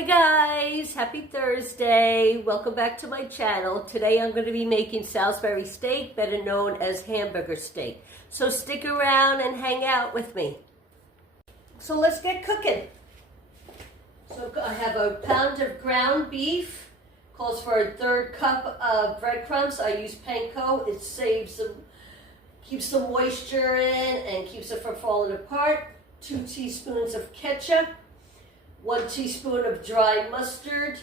Hi guys, happy Thursday. Welcome back to my channel. Today I'm going to be making Salisbury steak, better known as hamburger steak. So stick around and hang out with me. So let's get cooking. So I have a pound of ground beef. Calls for a third cup of breadcrumbs. I use panko. It keeps some moisture in and keeps it from falling apart. 2 teaspoons of ketchup. 1 teaspoon of dry mustard,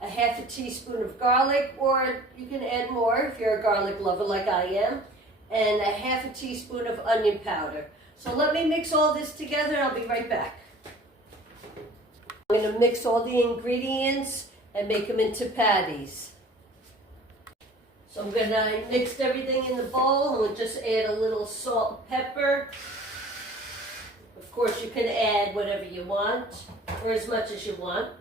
a half a teaspoon of garlic, or you can add more if you're a garlic lover like I am, and a half a teaspoon of onion powder. So let me mix all this together and I'll be right back. I'm going to mix all the ingredients and make them into patties. So I'm going to mix everything in the bowl and we'll just add a little salt and pepper. Of course, you can add whatever you want, or as much as you want.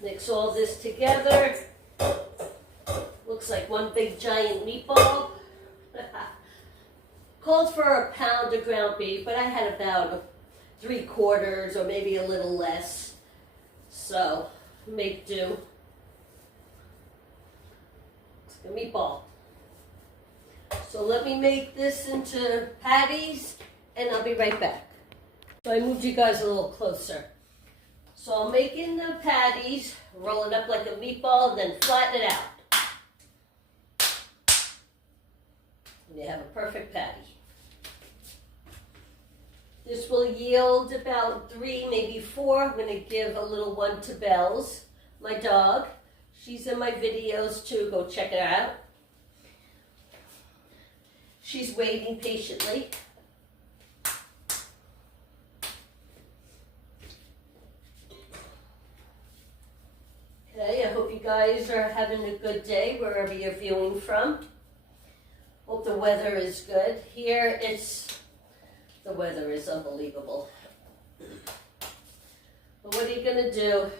Mix all this together. Looks like one big giant meatball. Called for a pound of ground beef, but I had about 3/4 or maybe a little less. So, make do. A meatball. So let me make this into patties and I'll be right back. So I moved you guys a little closer. So I'm making the patties, roll it up like a meatball and then flatten it out. And you have a perfect patty. This will yield about 3, maybe 4. I'm going to give a little one to Bells, my dog. She's in my videos too, go check her out. She's waiting patiently. Okay, I hope you guys are having a good day wherever you're viewing from. Hope the weather is good. Here the weather is unbelievable. But what are you gonna do?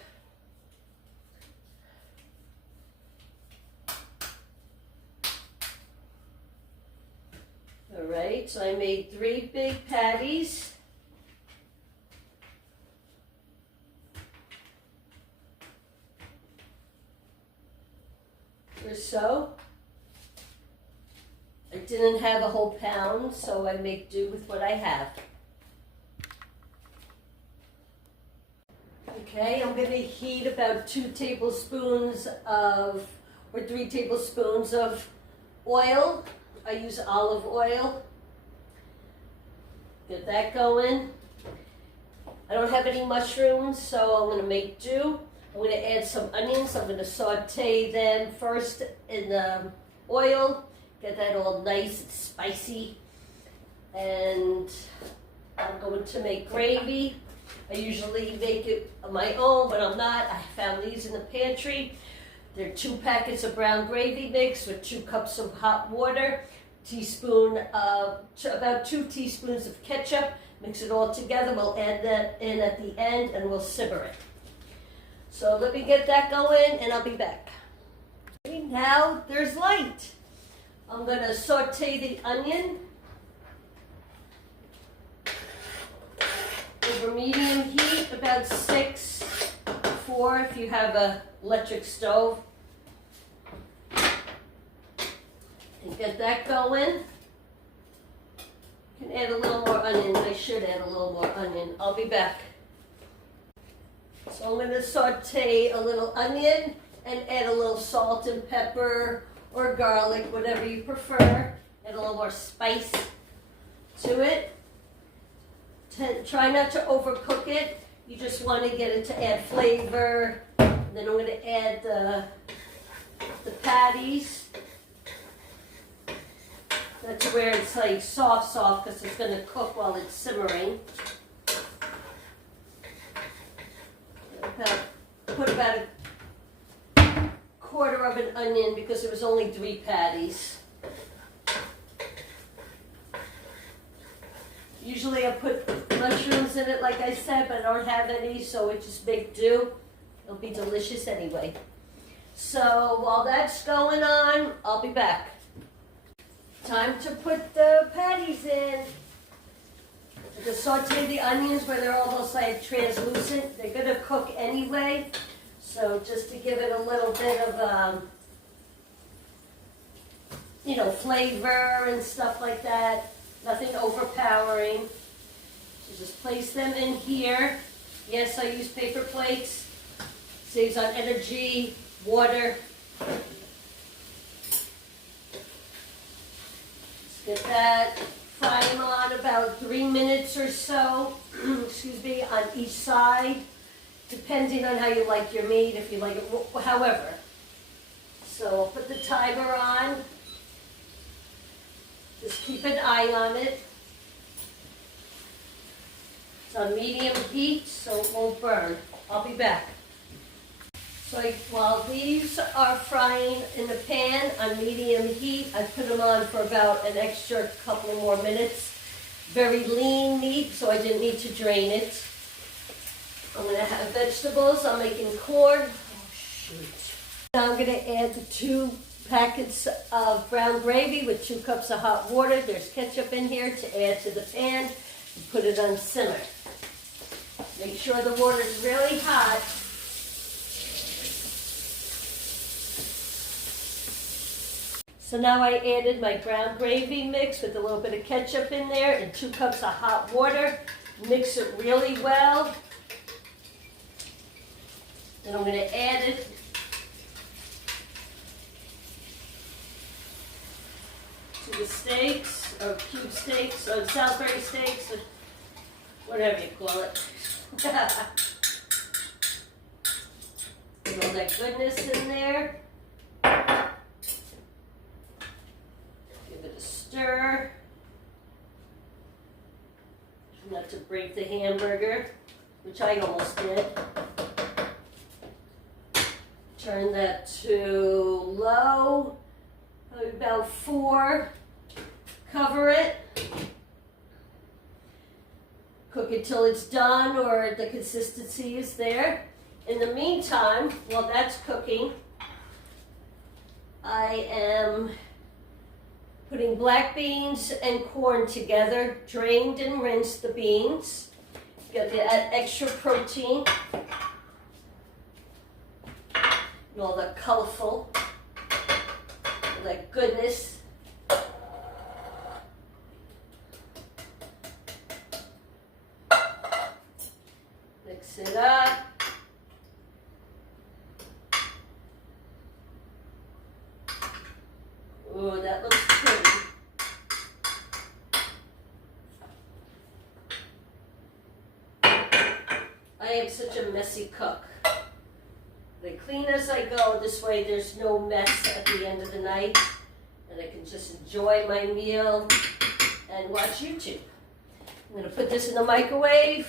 Alright, so I made 3 big patties. Or so. I didn't have a whole pound, so I make do with what I have. Okay, I'm going to heat about 2 tablespoons of, or 3 tablespoons of oil. I use olive oil. Get that going. I don't have any mushrooms, so I'm going to make do. I'm going to add some onions. I'm going to saute them first in the oil. Get that all nice and spicy. And I'm going to make gravy. I usually make it on my own, but I'm not. I found these in the pantry. They're 2 packets of brown gravy mix with 2 cups of hot water, about 2 teaspoons of ketchup. Mix it all together. We'll add that in at the end and we'll simmer it. So let me get that going and I'll be back. Now there's light. I'm going to saute the onion over medium heat, about 6, 4 if you have an electric stove. And get that going. You can add a little more onion. I should add a little more onion. I'll be back. So I'm going to saute a little onion and add a little salt and pepper or garlic, whatever you prefer. Add a little more spice to it. Try not to overcook it. You just want to get it to add flavor. And then I'm going to add the patties. That's where it's like soft because it's going to cook while it's simmering. Put about a 1/4 of an onion because there was only 3 patties. Usually I put mushrooms in it like I said, but I don't have any, so I just make do. It'll be delicious anyway. So while that's going on, I'll be back. Time to put the patties these in. Just saute the onions where they're almost like translucent. They're going to cook anyway. So just to give it a little bit of, you know, flavor and stuff like that. Nothing overpowering. So just place them in here. Yes, I use paper plates. Saves on energy, water. Just get that. Fry them on about 3 minutes or so, excuse me, on each side, depending on how you like your meat, if you like it, however. So I'll put the timer on. Just keep an eye on it. It's on medium heat, so it won't burn. I'll be back. So while these are frying in the pan on medium heat, I put them on for about an extra couple of more minutes. Very lean meat, so I didn't need to drain it. I'm going to have vegetables. I'm making corn. Oh, shoot. Now I'm going to add the 2 packets of brown gravy with 2 cups of hot water. There's ketchup in here to add to the pan and put it on simmer. Make sure the water is really hot. So now I added my brown gravy mix with a little bit of ketchup in there and 2 cups of hot water. Mix it really well. Then I'm going to add it to the steaks, or cube steaks, or Salisbury steaks, or whatever you call it. Put all that goodness in there. Stir, not to break the hamburger, which I almost did. Turn that to low, probably about 4. Cover it. Cook it till it's done or the consistency is there. In the meantime, while that's cooking, I am putting black beans and corn together, drained and rinsed the beans. Get that extra protein and all the colorful, all that goodness. Mix it up. Ooh, that looks pretty. I am such a messy cook. I clean as I go. This way there's no mess at the end of the night. And I can just enjoy my meal and watch YouTube. I'm going to put this in the microwave.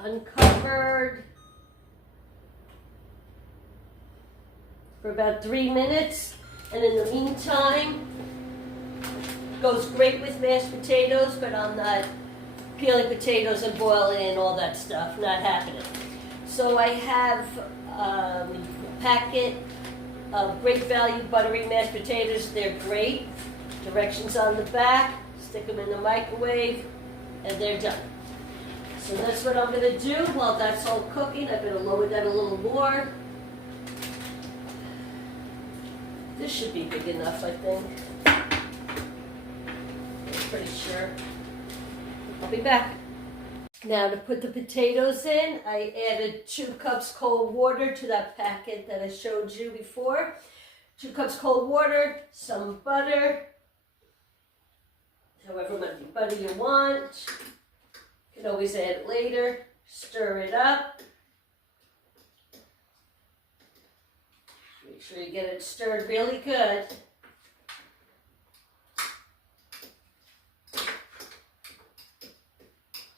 Uncovered. For about 3 minutes, and in the meantime, it goes great with mashed potatoes, but I'm not peeling potatoes and boiling and all that stuff, not happening. So I have a packet of Great Value buttery mashed potatoes. They're great. Directions on the back. Stick them in the microwave, and they're done. So that's what I'm going to do while that's all cooking. I'm going to lower that a little more. This should be big enough, I think. I'm pretty sure. I'll be back. Now to put the potatoes in, I added 2 cups cold water to that packet that I showed you before. 2 cups cold water, some butter, however much butter you want. You can always add it later. Stir it up. Make sure you get it stirred really good.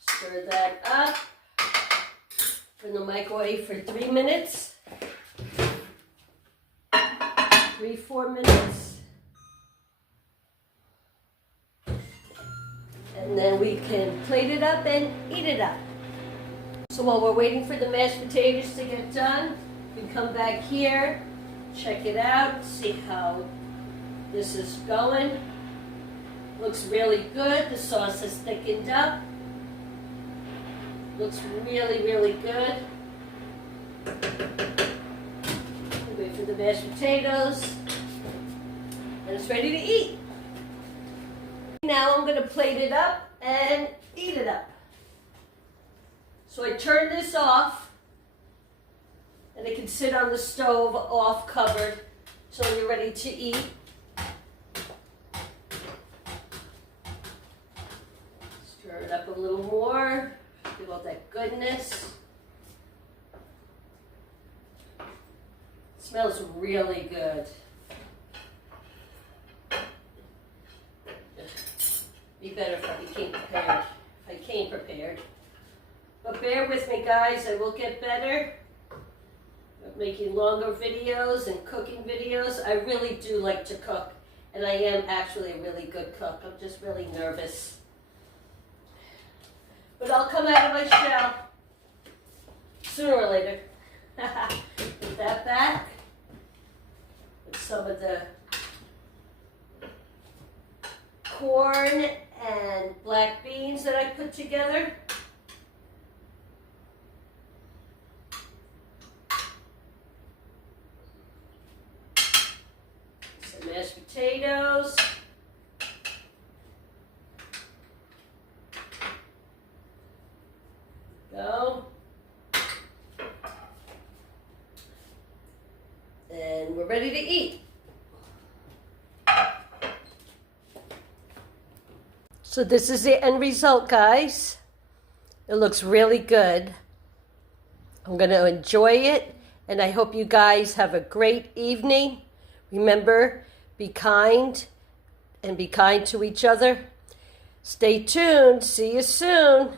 Stir that up. Put in the microwave for 3 minutes. 3-4 minutes. And then we can plate it up and eat it up. So while we're waiting for the mashed potatoes to get done, we can come back here. Check it out, see how this is going. Looks really good. The sauce has thickened up. Looks really, really good. Wait for the mashed potatoes. And it's ready to eat. Now I'm going to plate it up and eat it up. So I turn this off, and it can sit on the stove off covered till you're ready to eat. Stir it up a little more, get all that goodness. It smells really good. Be better if I became prepared. If I came prepared. But bear with me, guys. I will get better at making longer videos and cooking videos. I really do like to cook, and I am actually a really good cook. I'm just really nervous. But I'll come out of my shell sooner or later. Put that back. With some of the corn and black beans that I put together. Some mashed potatoes. Go. And we're ready to eat. So this is the end result, guys. It looks really good. I'm going to enjoy it, and I hope you guys have a great evening. Remember, be kind and be kind to each other. Stay tuned. See you soon.